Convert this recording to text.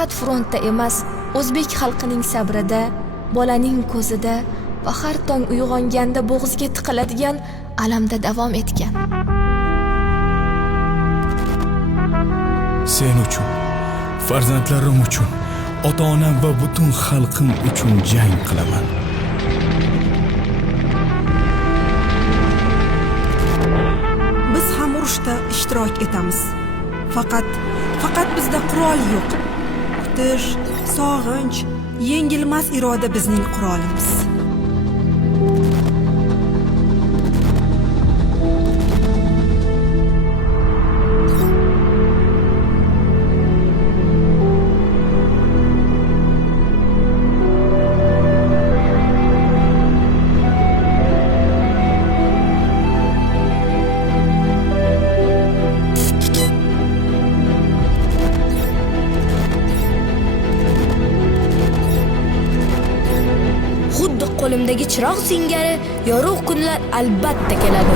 faqat frontda emas, o'zbek xalqining sabrida, bolaning ko'zida va har tong uyg'onganda bo'g'ziga tiqiladigan alamda davom etgan. Sen uchun, farzandlarim uchun, ota-onam va butun xalqim uchun jang qilaman. Biz ham urushda ishtirok etamiz. Faqat bizda qurol yo'q. Kutish, sog'inch, yengilmas iroda bizning qurolimiz. Xuddi qo'limdagi chiroq singari yorug' kunlar albatta keladi.